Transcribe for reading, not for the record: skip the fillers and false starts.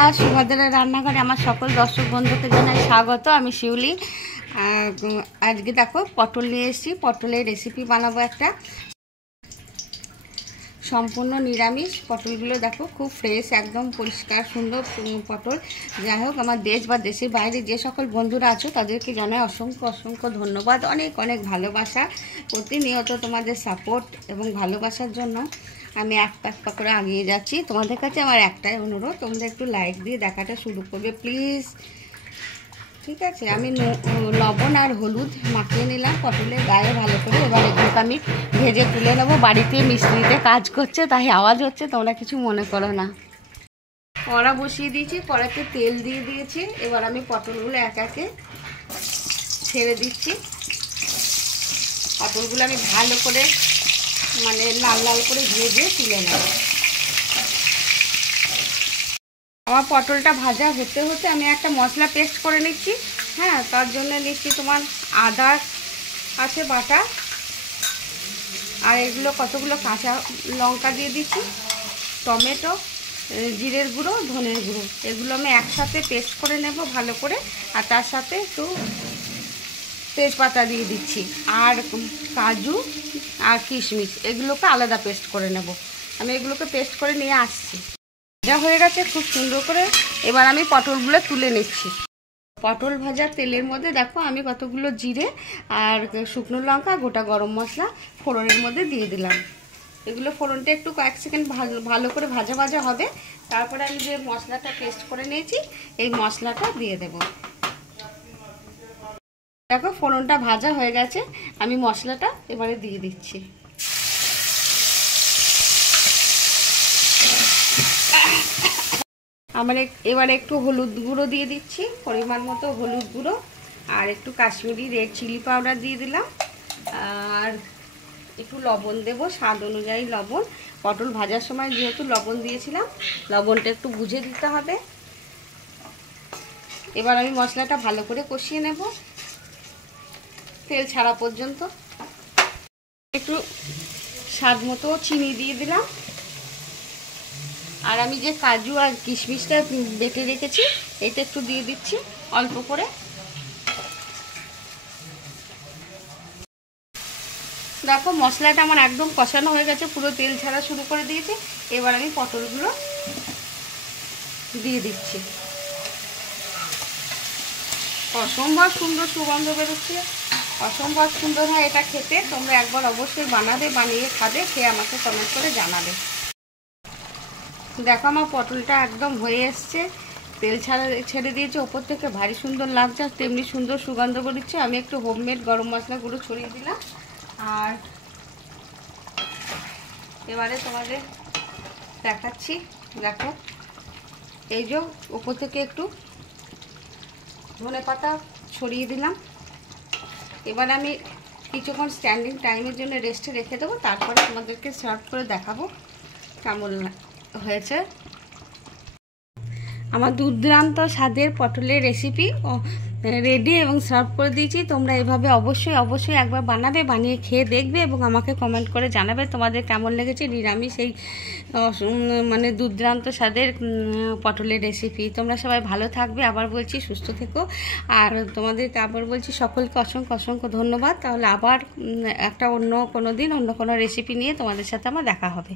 নমস্কার, সুভদ্রার রান্নাঘরে আমার সকল দর্শক বন্ধুকে জানাই স্বাগত। আমি শিউলি। আজকে দেখো পটল নিয়ে এসেছি। পটলের রেসিপি বানাবো একটা সম্পূর্ণ নিরামিষ। পটলগুলো দেখো খুব ফ্রেশ, একদম পরিষ্কার সুন্দর পটল। যাই হোক, আমার দেশ বা দেশের বাইরে যে সকল বন্ধুরা আছো তাদেরকে জানাই অসংখ্য অসংখ্য ধন্যবাদ, অনেক অনেক ভালোবাসা। প্রতিনিয়ত তোমাদের সাপোর্ট এবং ভালোবাসার জন্য আমি একটা করে এগিয়ে যাচ্ছি। তোমাদের কাছে আমার একটাই অনুরোধ, তোমরা একটু লাইক দিয়ে দেখাটা শুরু করবে প্লিজ, ঠিক আছে? আমি লবণ আর হলুদ মাখিয়ে নিলাম পটলের গায়ে ভালো করে। এবার এগুলোকে আমি ভেজে তুলে নেবো। বাড়িতে মিস্ত্রিতে কাজ করছে তাই আওয়াজ হচ্ছে, তোমরা কিছু মনে করো না। কড়া বসিয়ে দিয়েছি, কড়াতে তেল দিয়ে দিয়েছি। এবার আমি পটলগুলো এক একে ছেড়ে দিচ্ছি। পটলগুলো আমি ভালো করে লাল লাল করে ভেজে তুলে নেব। আমার পটলটা ভাজা হতে হতে আমি একটা মশলা পেস্ট করে নিচ্ছি। হ্যাঁ, তার জন্য নিচ্ছি তোমার আদা আছে বাটা, আর এগুলো কতগুলো কাঁচা লঙ্কা দিয়ে দিচ্ছি, টমেটো, জিরের গুঁড়ো, ধনের গুঁড়ো, এগুলো আমি একসাথে পেস্ট করে নেব ভালো করে। আর তার সাথে একটু তেজপাতা দিয়ে দিচ্ছি, আর কাজু আর কিশমিশ এগুলোকে আলাদা পেস্ট করে নেব। আমি এগুলোকে পেস্ট করে নিয়ে আসছি। ভাজা হয়ে গেছে খুব সুন্দর করে। এবার আমি পটলগুলো তুলে নিচ্ছি। পটল ভাজা তেলের মধ্যে দেখো আমি কতগুলো জিরে আর শুকনো লঙ্কা, গোটা গরম মশলা ফোড়নের মধ্যে দিয়ে দিলাম। এগুলো ফোড়নটা একটু কয়েক সেকেন্ড ভালো করে ভাজা ভাজা হবে। তারপরে আমি যে মশলাটা পেস্ট করে নিয়েছি এই মশলাটা দিয়ে দেব। দেখো ফোড়নটা ভাজা হয়ে গেছে, আমি মশলাটা এবারে দিয়ে দিচ্ছি। এবারে একটু হলুদ গুঁড়ো দিয়ে দিচ্ছি, পরিমাণ মতো হলুদ গুঁড়ো, আর একটু কাশ্মীরি রেড চিলি পাউডার দিয়ে দিলাম, আর একটু লবণ দেব স্বাদ অনুযায়ী লবণ। পটল ভাজার সময় যেহেতু লবণ দিয়েছিলাম, লবণটা একটু বুঝে দিতে হবে। এবার আমি মশলাটা ভালো করে কষিয়ে নেব তেল ছাড়া পর্যন্ত। একটু স্বাদ মতো চিনি দিয়ে দিলাম, আর আমি যে কাজু আর কিশমিশটা বেটে রেখেছি এটা একটু দিয়ে দিচ্ছি অল্প করে। দেখো মশলাটা আমার একদম কষানো হয়ে গেছে, পুরো তেল ছাড়া শুরু করে দিয়েছি। এবার আমি পটলগুলো দিয়ে দিচ্ছি। অসম্ভব সুন্দর সুগন্ধ বেরোচ্ছে, অসম্ভব সুন্দর হয় এটা খেতে। তোমরা একবার অবশ্যই বানাবে, বানিয়ে খাবে, খেয়ে আমাকে কমেন্ট করে জানাবে। দেখো আমার পটলটা একদম হয়ে এসছে, তেল ছেড়ে দিয়েছে ওপর থেকে, ভারী সুন্দর লাগছে, আর তেমনি সুন্দর সুগন্ধ বেরোচ্ছে। আমি একটু হোমমেড গরম মশলা গুঁড়ো ছড়িয়ে দিলাম। আর এবারে তোমাদের দেখাচ্ছি, দেখো এই যে ওপর থেকে একটু ধনেপাতা ছড়িয়ে দিলাম। এবার আমি কিছুক্ষণ স্ট্যান্ডিং টাইমের জন্য রেস্টে রেখে দেবো, তারপরে তোমাদেরকে সার্ভ করে দেখাবো কেমন হয়েছে। আমার দুর্দান্ত স্বাদের পটলের রেসিপি রেডি এবং সার্ভ করে দিয়েছি। তোমরা এভাবে অবশ্যই অবশ্যই একবার বানাবে, বানিয়ে খেয়ে দেখবে এবং আমাকে কমেন্ট করে জানাবে তোমাদের কেমন লেগেছে নিরামিষ এই দুর্দান্ত স্বাদের পটলের রেসিপি। তোমরা সবাই ভালো থাকবে, আবার বলছি সুস্থ থেকো। আর তোমাদেরকে আবার বলছি সকলকে অসংখ্য অসংখ্য ধন্যবাদ। তাহলে আবার একটা অন্য কোনো দিন অন্য কোনো রেসিপি নিয়ে তোমাদের সাথে আমার দেখা হবে।